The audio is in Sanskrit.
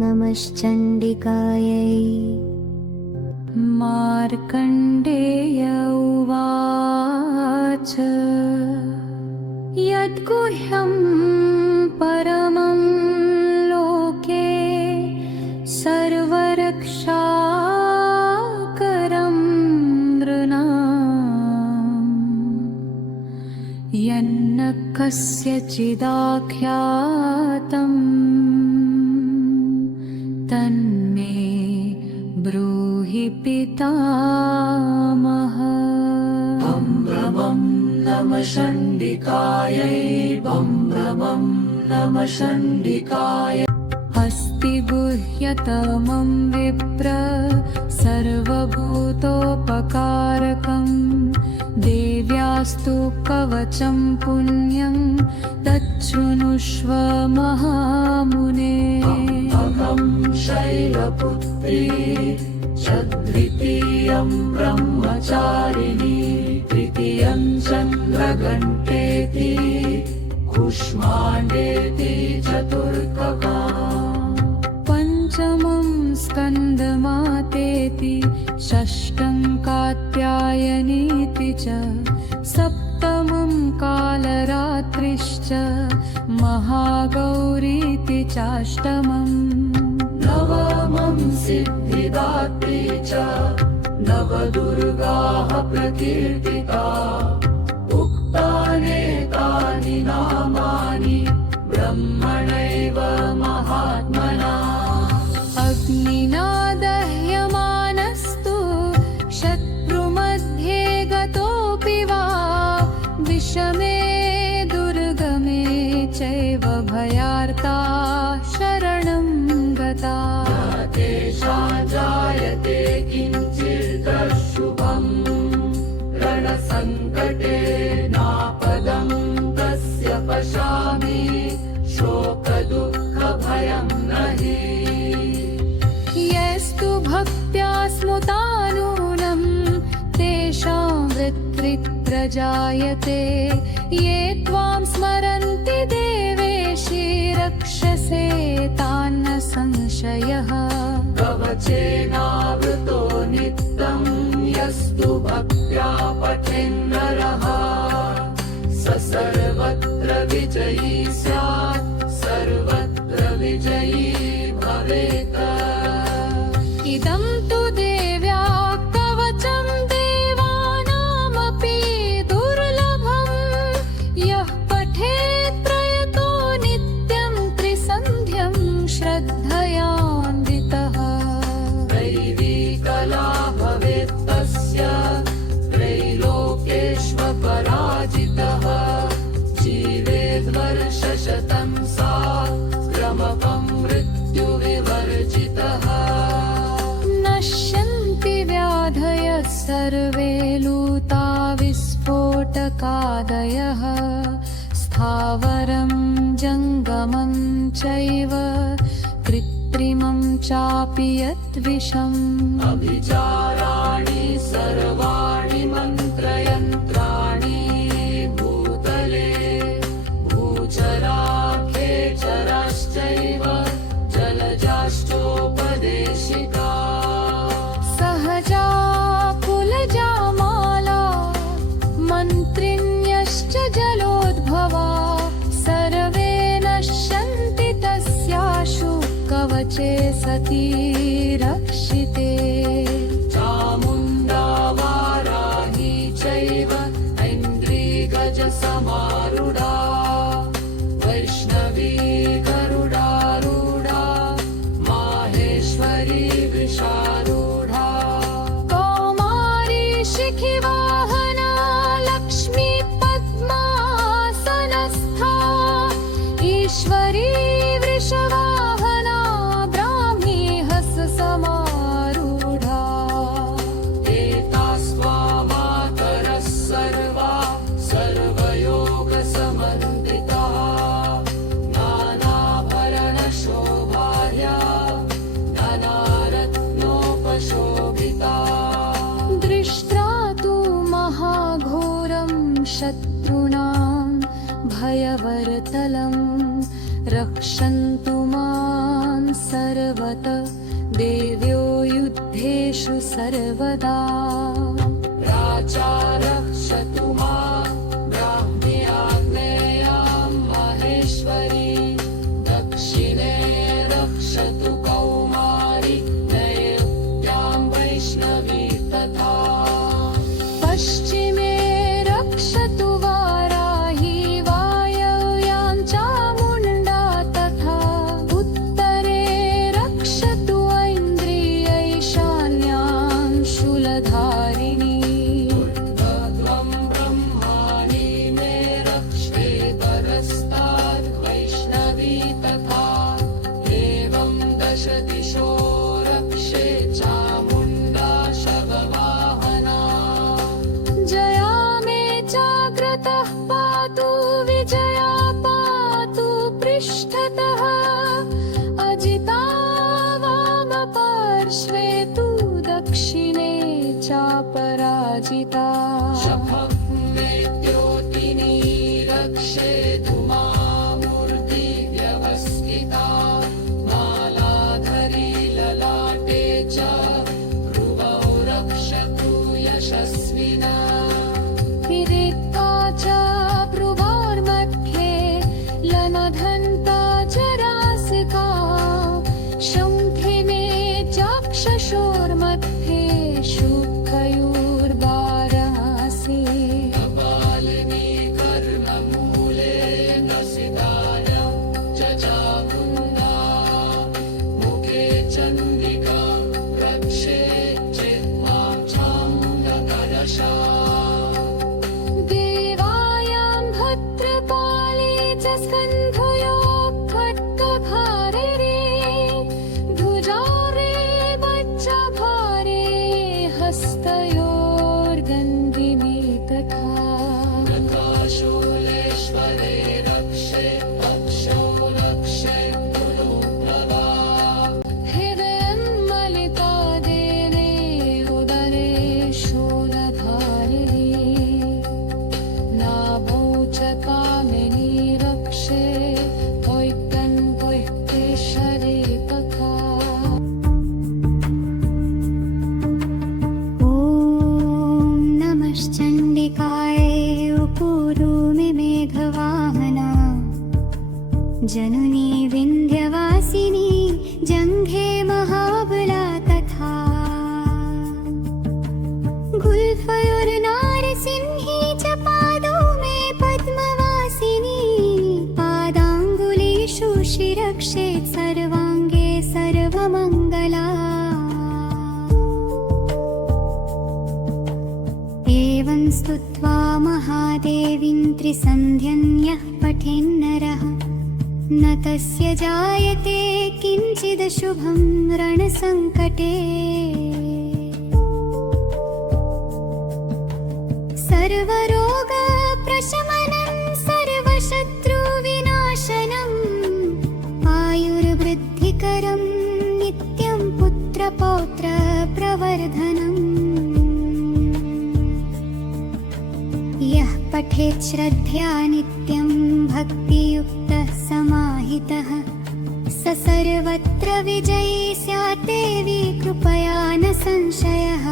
नमश्चण्डिकायै। मार्कण्डेय उवाच यद्गुह्यं परमं लोके सर्वरक्षाकरं नृणाम् यन्न कस्यचिदाख्यातं तन्मे ब्रूहि पितामह। बं ब्रह्मं नमः चण्डिकायै, बं ब्रह्मं नमः चण्डिकायै। अस्ति गुह्यतमं विप्र सर्वभूतोपकारकं देव्यास्तु कवचं पुण्यं तच्छृणुष्व महामुने। अहं शैलपुत्री च द्वितीयं ब्रह्मचारिणी, तृतीयं चन्द्रघण्टेति कुष्माण्डेति चतुर्थका। पञ्चमं स्कन्दमातेति षष्ठं कात्यायनीति च सप्तमं कालरात्रिश्च महागौरीति चाष्टमम्। नवमं सिद्धिदात्री च नवदुर्गाः प्रकीर्तिता। उक्तानेतानि नामानि ब्रह्मणैव महात्मना। अग्निना दह्यमानस्तु शत्रुमध्ये गतोऽपि वा विषमे दुर्गमे चैव भयार्ता शरणं गता। तेषां जायते किञ्चिदशुभं रणसङ्कटे नापदं तस्य पश्यामि शोकदुःखभयं नहि। यस्तु भक्त्या स्मृतानूनं तेषां वृत्तिप्रजायते। ये त्वां स्मरन्ति देवेशि रक्षसे तान्न संशयः। कवचेनावृतो नित्यं यस्तु भक्त्या पठेन्नरः स सर्वत्र विजयी स्यात्, सर्वत्र विजयी भवेत्। इदं तु देव्या कवचं देवानामपि दुर्लभं यः पठेत् प्रयतो नित्यं त्रिसन्ध्यं श्रद्धयान्वितः। दैवी कला भवेत् तस्य त्रैलोकेष्वपराजितः। जीवेद्वर्षशतं सा क्रमपं मृत्युविवर्जितः। नश्यन्ति व्याधयः सर्वे लूता विस्फोटकादयः। स्थावरं जङ्गमं चैव कृत्रिमं चापि यद्विषम्। अभिचाराणि सर्वाणि मन्त्रयन्त्राणि भूतले भूचराखेचराश्चैव जलजाश्चोपदेशिका। सहजा कुलजा माला मन्त्रिण्यश्च जलोद्भवा सर्वे नश्यन्ति तस्याशु कवचे सती रक्षिते। चामुण्डा वाराही चैव ऐन्द्रीगजसमारूढा। वैष्णवी गरुडारूढा माहेश्वरी वृषारूढा। कौमारी शिखिवाहना लक्ष्मी पद्मासनस्था। ईश्वरी वृषवाहना ब्राह्मी शत्रूणां भयवर्तलं रक्षन्तु मां सर्वत देव्यो युद्धेषु सर्वदा राजा रक्षतु मां ब्राह्मी आग्नेयां माहेश्वरी दक्षिणे रक्षतु कौमारी नैऋत्यां वैष्णवी तथा पश्चिमे रक्षतु वाराही वायव्यां चामुण्डा तथा उत्तरे रक्षतु ऐन्द्री ईशान्यां शूलधारिणी त्वं ब्रह्माणि मे रक्षे परस्ताद् वैष्णवी तथा एवं दश दिशो रक्षे चामुण्डा शववाहना जया मे जाग्रतः पातु विजया पातु पृष्ठतः अजिता वामपार्श्वे तु दक्षिणे चापराजिता शफग्नेत्योतिनी रक्षेतु मामूर्ति व्यवस्थिता मालाधरी ललाटे च भ्रुवौ रक्षतु यशस्विना किरीटा च भ्रुवोर्मध्ये लनधन्ता च रासिका शङ्खिने चाक्षशोर्मध्ये शुक्लयोर्वारासी कपालिनी कर्णमूले नसितायां च चामुण्डा मुखे चण्डिका रक्षे चित्मां चामुण्डकलशा देवायां भद्रपाली च स्कन्धयोः खड्गधारिणी भुजारे वज्रभारे हस्तयोर्गन्धिनी तथा तथा शूलेश्वरे रक्षे पक्षो रक्षे गुरुप्रभा हृदयं मलिता देवे उदरे शूलधारिणी नाभौ च कामिनी रक्षे कैकेशरे तथा ॐ नमश्चण्डिकाय उपूरुमि मेघवाहना जननी विन्ध्यवासिनी जङ्घे महाबला तथा गुल्फयोर्नारसिंही च पादौ मे पद्मवासिनी पादाङ्गुलीषु शिरक्षेत् सर्वाङ्गे सर्वमङ्गला एवं स्तुत्वा महादेवीं त्रिसन्ध्यं यः पठेन्नरः न तस्य जायते किञ्चिदशुभं रणसङ्कटे सर्वरोगप्रशमनं सर्वशत्रुविनाशनम् आयुर्वृद्धिकरं नित्यं पुत्रपौत्रप्रवर्धनम् यः पठेत् श्रद्धया नित्यं भक्तियुक्तः समाहितः स सर्वत्र विजयी स्यात् देवी कृपया न संशयः।